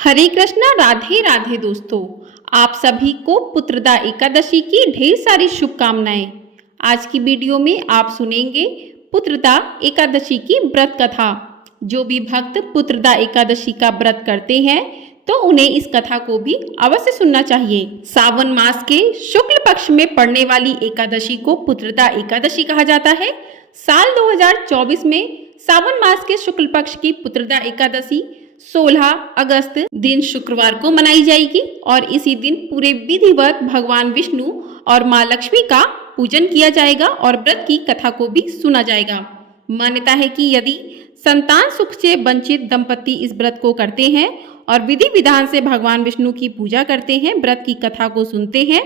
हरे कृष्णा, राधे राधे दोस्तों। आप सभी को पुत्रदा एकादशी की ढेर सारी शुभकामनाएं। आज की वीडियो में आप सुनेंगे पुत्रदा एकादशी की व्रत कथा। जो भी भक्त पुत्रदा एकादशी का व्रत करते हैं तो उन्हें इस कथा को भी अवश्य सुनना चाहिए। सावन मास के शुक्ल पक्ष में पड़ने वाली एकादशी को पुत्रदा एकादशी कहा जाता है। साल 2024 में सावन मास के शुक्ल पक्ष की पुत्रदा एकादशी 16 अगस्त दिन शुक्रवार को मनाई जाएगी और इसी दिन पूरे विधिवत भगवान विष्णु और माँ लक्ष्मी का पूजन किया जाएगा और व्रत की कथा को भी सुना जाएगा। मान्यता है कि यदि संतान सुख से वंचित दंपति इस व्रत को करते हैं और विधि विधान से भगवान विष्णु की पूजा करते हैं, व्रत की कथा को सुनते हैं,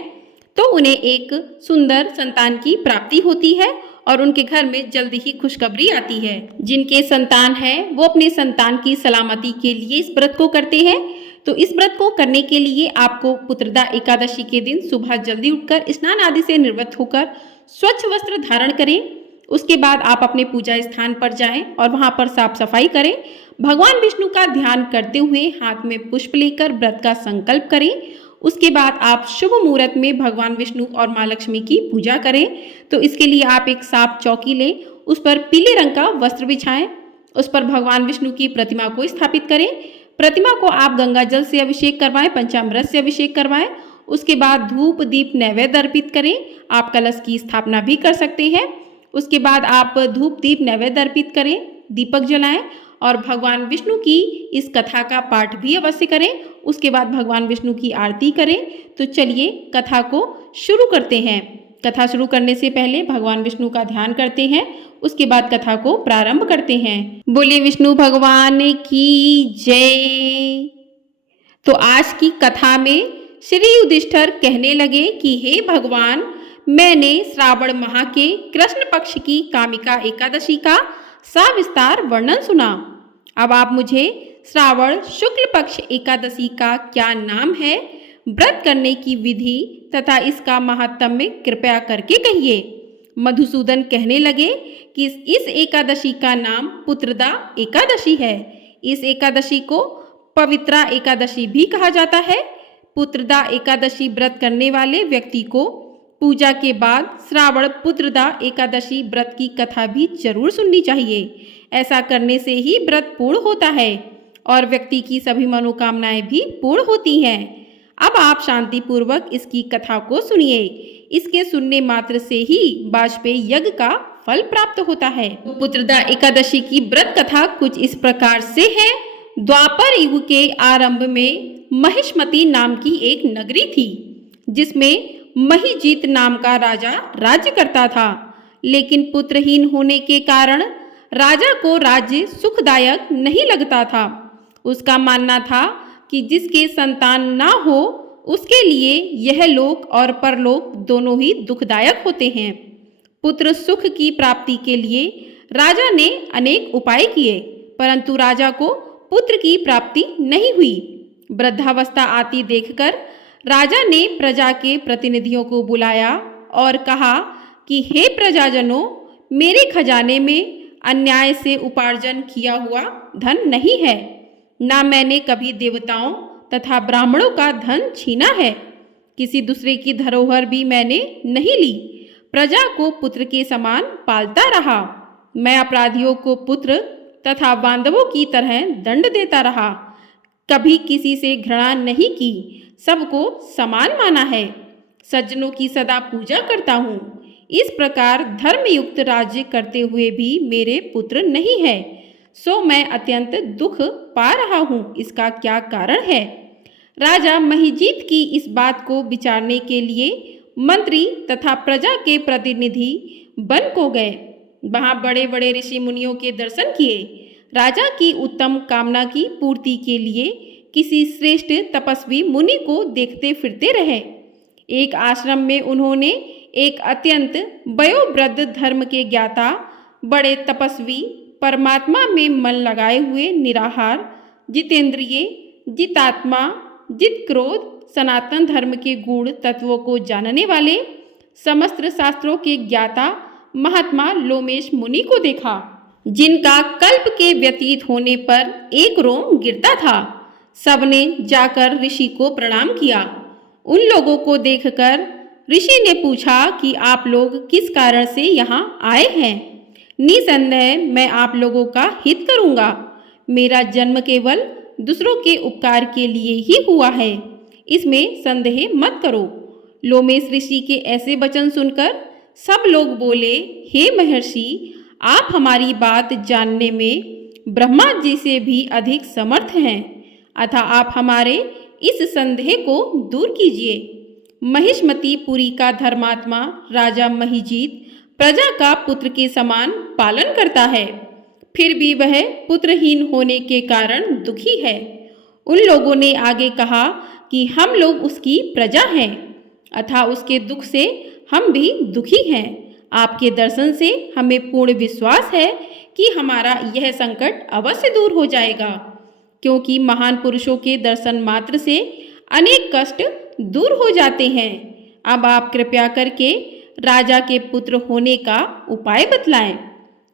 तो उन्हें एक सुंदर संतान की प्राप्ति होती है और उनके घर में जल्दी ही खुशखबरी आती है। जिनके संतान है वो अपने संतान की सलामती के लिए इस व्रत को करते हैं। तो इस व्रत को करने के लिए आपको पुत्रदा एकादशी के दिन सुबह जल्दी उठकर स्नान आदि से निवृत्त होकर स्वच्छ वस्त्र धारण करें। उसके बाद आप अपने पूजा स्थान पर जाएं और वहां पर साफ सफाई करें। भगवान विष्णु का ध्यान करते हुए हाथ में पुष्प लेकर व्रत का संकल्प करें। उसके बाद आप शुभ मुहूर्त में भगवान विष्णु और माँ लक्ष्मी की पूजा करें। तो इसके लिए आप एक साफ चौकी लें, उस पर पीले रंग का वस्त्र बिछाएं, उस पर भगवान विष्णु की प्रतिमा को स्थापित करें। प्रतिमा को आप गंगा जल से अभिषेक करवाएं, पंचामृत से अभिषेक करवाएं। उसके बाद धूप दीप नैवेद्य अर्पित करें। आप कलश की स्थापना भी कर सकते हैं। उसके बाद आप धूप दीप नैवेद्य अर्पित करें, दीपक जलाएं और भगवान विष्णु की इस कथा का पाठ भी अवश्य करें। उसके बाद भगवान विष्णु की आरती करें। तो चलिए कथा को शुरू करते हैं। कथा शुरू करने से पहले भगवान विष्णु का ध्यान करते हैं, उसके बाद कथा को प्रारंभ करते हैं। बोले विष्णु भगवान की जय। तो आज की कथा में श्री युधिष्ठिर कहने लगे कि हे भगवान, मैंने श्रावण माह के कृष्ण पक्ष की कामिका एकादशी का सविस्तार वर्णन सुना। अब आप मुझे श्रावण शुक्ल पक्ष एकादशी का क्या नाम है, व्रत करने की विधि तथा इसका महात्म्य कृपया करके कहिए। मधुसूदन कहने लगे कि इस एकादशी का नाम पुत्रदा एकादशी है। इस एकादशी को पवित्रा एकादशी भी कहा जाता है। पुत्रदा एकादशी व्रत करने वाले व्यक्ति को पूजा के बाद श्रावण पुत्रदा एकादशी व्रत की कथा भी जरूर सुननी चाहिए। ऐसा करने से ही व्रत पूर्ण होता है और व्यक्ति की सभी मनोकामनाएं भी पूर्ण होती हैं। अब आप शांति पूर्वक इसकी कथा को सुनिए। इसके सुनने मात्र से ही वाजपेयी यज्ञ का फल प्राप्त होता है। पुत्रदा एकादशी की व्रत कथा कुछ इस प्रकार से है। द्वापर युग के आरंभ में महिष्मती नाम की एक नगरी थी, जिसमें महिजीत नाम का राजा राज्य करता था। लेकिन पुत्रहीन होने के कारण राजा को राज्य सुखदायक नहीं लगता था। उसका मानना था कि जिसके संतान ना हो उसके लिए यह लोक और परलोक दोनों ही दुखदायक होते हैं। पुत्र सुख की प्राप्ति के लिए राजा ने अनेक उपाय किए, परंतु राजा को पुत्र की प्राप्ति नहीं हुई। वृद्धावस्था आती देखकर राजा ने प्रजा के प्रतिनिधियों को बुलाया और कहा कि हे प्रजाजनों, मेरे खजाने में अन्याय से उपार्जन किया हुआ धन नहीं है, ना मैंने कभी देवताओं तथा ब्राह्मणों का धन छीना है। किसी दूसरे की धरोहर भी मैंने नहीं ली। प्रजा को पुत्र के समान पालता रहा। मैं अपराधियों को पुत्र तथा बांधवों की तरह दंड देता रहा। कभी किसी से घृणा नहीं की, सबको समान माना है। सज्जनों की सदा पूजा करता हूँ। इस प्रकार धर्मयुक्त राज्य करते हुए भी मेरे पुत्र नहीं है, सो मैं अत्यंत दुख पा रहा हूँ। इसका क्या कारण है? राजा महिजीत की इस बात को विचारने के लिए मंत्री तथा प्रजा के प्रतिनिधि वन को गए। वहाँ बड़े बड़े ऋषि मुनियों के दर्शन किए। राजा की उत्तम कामना की पूर्ति के लिए किसी श्रेष्ठ तपस्वी मुनि को देखते फिरते रहे। एक आश्रम में उन्होंने एक अत्यंत वयोवृद्ध धर्म के ज्ञाता, बड़े तपस्वी, परमात्मा में मन लगाए हुए निराहार, जितेंद्रिय, जितात्मा, जित क्रोध, सनातन धर्म के गुण तत्वों को जानने वाले, समस्त शास्त्रों के ज्ञाता महात्मा लोमेश मुनि को देखा, जिनका कल्प के व्यतीत होने पर एक रोम गिरता था। सबने जाकर ऋषि को प्रणाम किया। उन लोगों को देखकर ऋषि ने पूछा कि आप लोग किस कारण से यहाँ आए हैं। निसंदेह मैं आप लोगों का हित करूँगा। मेरा जन्म केवल दूसरों के उपकार के लिए ही हुआ है, इसमें संदेह मत करो। लोमेश ऋषि के ऐसे वचन सुनकर सब लोग बोले, हे महर्षि, आप हमारी बात जानने में ब्रह्मा जी से भी अधिक समर्थ हैं, अतः आप हमारे इस संदेह को दूर कीजिए। महिष्मतीपुरी का धर्मात्मा राजा महिजीत प्रजा का पुत्र के समान पालन करता है, फिर भी वह पुत्रहीन होने के कारण दुखी है। उन लोगों ने आगे कहा कि हम लोग उसकी प्रजा हैं, अतः उसके दुख से हम भी दुखी हैं। आपके दर्शन से हमें पूर्ण विश्वास है कि हमारा यह संकट अवश्य दूर हो जाएगा, क्योंकि महान पुरुषों के दर्शन मात्र से अनेक कष्ट दूर हो जाते हैं। अब आप कृपया करके राजा के पुत्र होने का उपाय बतलाएं।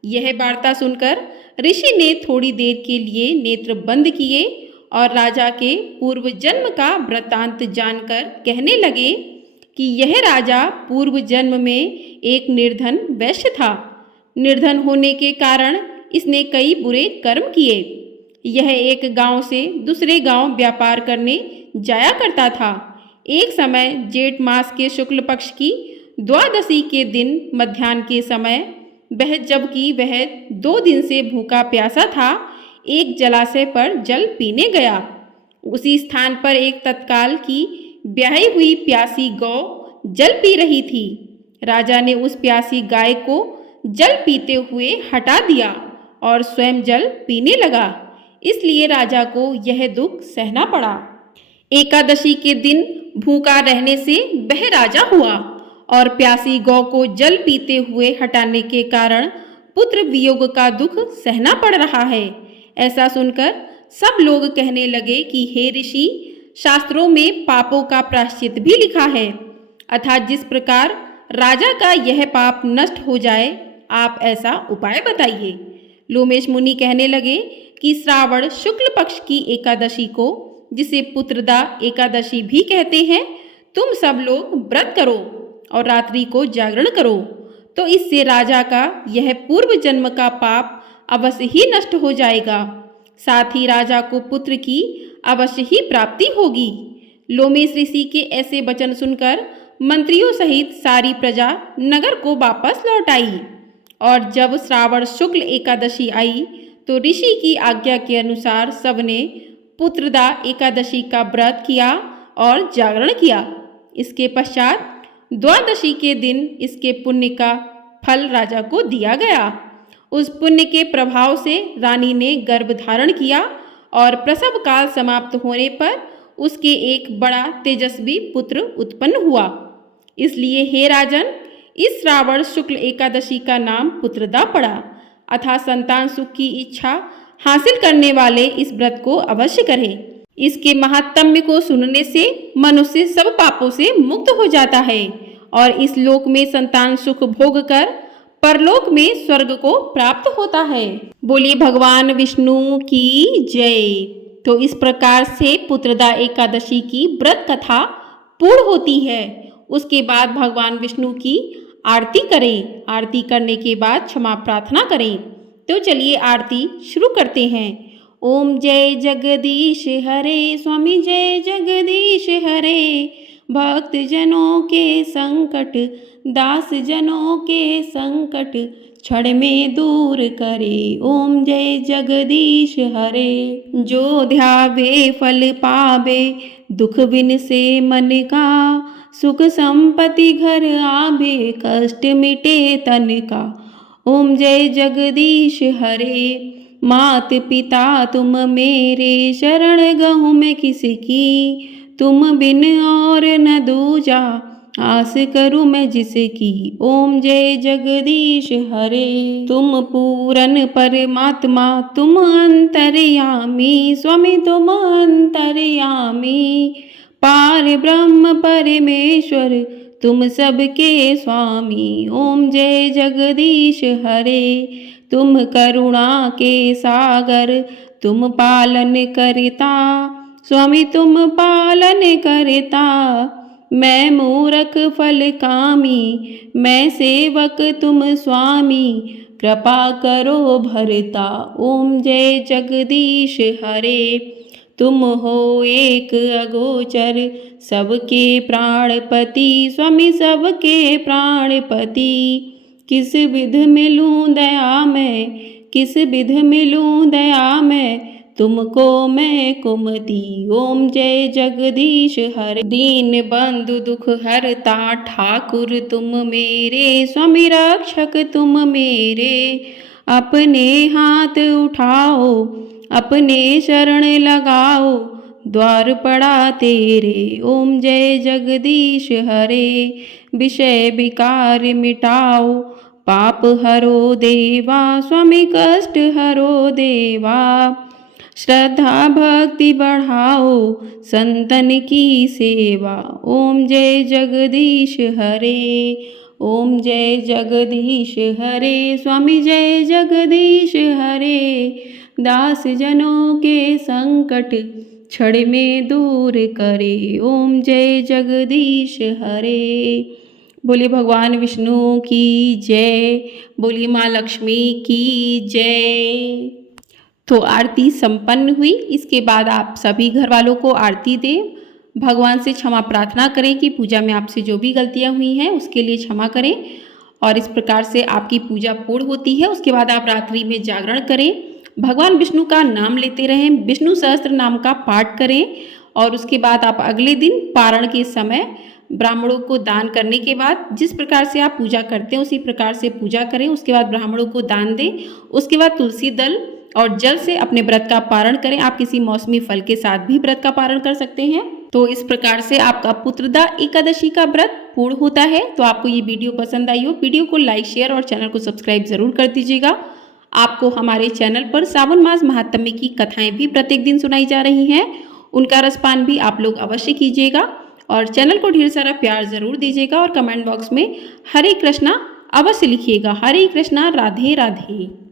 यह वार्ता सुनकर ऋषि ने थोड़ी देर के लिए नेत्र बंद किए और राजा के पूर्व जन्म का वृत्तांत जानकर कहने लगे कि यह राजा पूर्व जन्म में एक निर्धन वैश्य था। निर्धन होने के कारण इसने कई बुरे कर्म किए। यह एक गांव से दूसरे गांव व्यापार करने जाया करता था। एक समय जेठ मास के शुक्ल पक्ष की द्वादशी के दिन मध्याह्न के समय जबकि वह 2 दिन से भूखा प्यासा था, एक जलाशय पर जल पीने गया। उसी स्थान पर एक तत्काल की ब्याही हुई प्यासी गौ जल पी रही थी। राजा ने उस प्यासी गाय को जल पीते हुए हटा दिया और स्वयं जल पीने लगा, इसलिए राजा को यह दुख सहना पड़ा। एकादशी के दिन भूखा रहने से वह राजा हुआ और प्यासी गौ को जल पीते हुए हटाने के कारण पुत्र वियोग का दुख सहना पड़ रहा है। ऐसा सुनकर सब लोग कहने लगे कि हे ऋषि, शास्त्रों में पापों का प्रायश्चित भी लिखा है, अर्थात जिस प्रकार राजा का यह पाप नष्ट हो जाए, आप ऐसा उपाय बताइए। लोमेश मुनि कहने लगे कि श्रावण शुक्ल पक्ष की एकादशी को, जिसे पुत्रदा एकादशी भी कहते हैं, तुम सब लोग व्रत करो और रात्रि को जागरण करो, तो इससे राजा का यह पूर्व जन्म का पाप अवश्य ही नष्ट हो जाएगा। साथ ही राजा को पुत्र की अवश्य ही प्राप्ति होगी। लोमेश ऋषि के ऐसे वचन सुनकर मंत्रियों सहित सारी प्रजा नगर को वापस लौट आई और जब श्रावण शुक्ल एकादशी आई तो ऋषि की आज्ञा के अनुसार सबने पुत्रदा एकादशी का व्रत किया और जागरण किया। इसके पश्चात द्वादशी के दिन इसके पुण्य का फल राजा को दिया गया। उस पुण्य के प्रभाव से रानी ने गर्भ धारण किया और प्रसव काल समाप्त होने पर उसके एक बड़ा तेजस्वी पुत्र उत्पन्न हुआ। इसलिए हे राजन, इस श्रावण शुक्ल एकादशी का नाम पुत्रदा पड़ा। अतः संतान सुख की इच्छा हासिल करने वाले इस व्रत को अवश्य करें। इसके महात्म्य को सुनने से मनुष्य सब पापों से मुक्त हो जाता है और इस लोक में संतान सुख भोग कर परलोक में स्वर्ग को प्राप्त होता है। बोलिए भगवान विष्णु की जय। तो इस प्रकार से पुत्रदा एकादशी की व्रत कथा पूर्ण होती है। उसके बाद भगवान विष्णु की आरती करें। आरती करने के बाद क्षमा प्रार्थना करें। तो चलिए आरती शुरू करते हैं। ओम जय जगदीश हरे, स्वामी जय जगदीश हरे। भक्त जनों के संकट, दास जनों के संकट क्षण में दूर करे। ओम जय जगदीश हरे। जो ध्यावे फल पावे, दुख बिन से मन का। सुख संपत्ति घर आवे, कष्ट मिटे तन का। ओम जय जगदीश हरे। मात पिता तुम मेरे, शरण गहूँ मैं किसकी। तुम बिन और न दूजा, आस करूँ मैं जिसकी। ओम जय जगदीश हरे। तुम पूरन परमात्मा, तुम अंतर्यामी। स्वामी तुम अंतर्यामी। पार ब्रह्म परमेश्वर, तुम सबके स्वामी। ओम जय जगदीश हरे। तुम करुणा के सागर, तुम पालन करता। स्वामी तुम पालन करता, मैं मूरख फल कामी, मैं सेवक तुम स्वामी, कृपा करो भरता। ओम जय जगदीश हरे, तुम हो एक अगोचर, सबके प्राणपति, स्वामी सबके प्राणपति। किस विध मिलूं दया में, किस विध मिलूं दया में, तुमको मैं कुमति। ओम जय जगदीश हरे, दीन बंधु दुख हरता, ठाकुर तुम मेरे, स्वामी रक्षक तुम मेरे। अपने हाथ उठाओ, अपने शरण लगाओ, द्वार पड़ा तेरे। ओम जय जगदीश हरे, विषय विकार मिटाओ, पाप हरो देवा, स्वामी कष्ट हरो देवा। श्रद्धा भक्ति बढ़ाओ, संतन की सेवा। ओम जय जगदीश हरे, ओम जय जगदीश हरे, स्वामी जय जगदीश हरे। दास जनों के संकट क्षण में दूर करे। ओम जय जगदीश हरे। बोलिए भगवान विष्णु की जय, बोलिए माँ लक्ष्मी की जय। तो आरती संपन्न हुई। इसके बाद आप सभी घर वालों को आरती दें, भगवान से क्षमा प्रार्थना करें कि पूजा में आपसे जो भी गलतियां हुई हैं उसके लिए क्षमा करें। और इस प्रकार से आपकी पूजा पूर्ण होती है। उसके बाद आप रात्रि में जागरण करें, भगवान विष्णु का नाम लेते रहें, विष्णु सहस्त्र नाम का पाठ करें। और उसके बाद आप अगले दिन पारण के समय ब्राह्मणों को दान करने के बाद जिस प्रकार से आप पूजा करते हैं उसी प्रकार से पूजा करें। उसके बाद ब्राह्मणों को दान दें। उसके बाद तुलसी दल और जल से अपने व्रत का पारण करें। आप किसी मौसमी फल के साथ भी व्रत का पारण कर सकते हैं। तो इस प्रकार से आपका पुत्रदा एकादशी का व्रत पूर्ण होता है। तो आपको ये वीडियो पसंद आई हो, वीडियो को लाइक शेयर और चैनल को सब्सक्राइब जरूर कर दीजिएगा। आपको हमारे चैनल पर सावन मास महात्म्य की कथाएं भी प्रत्येक दिन सुनाई जा रही हैं, उनका रसपान भी आप लोग अवश्य कीजिएगा। और चैनल को ढेर सारा प्यार जरूर दीजिएगा और कमेंट बॉक्स में हरे कृष्णा अवश्य लिखिएगा। हरे कृष्णा, राधे राधे।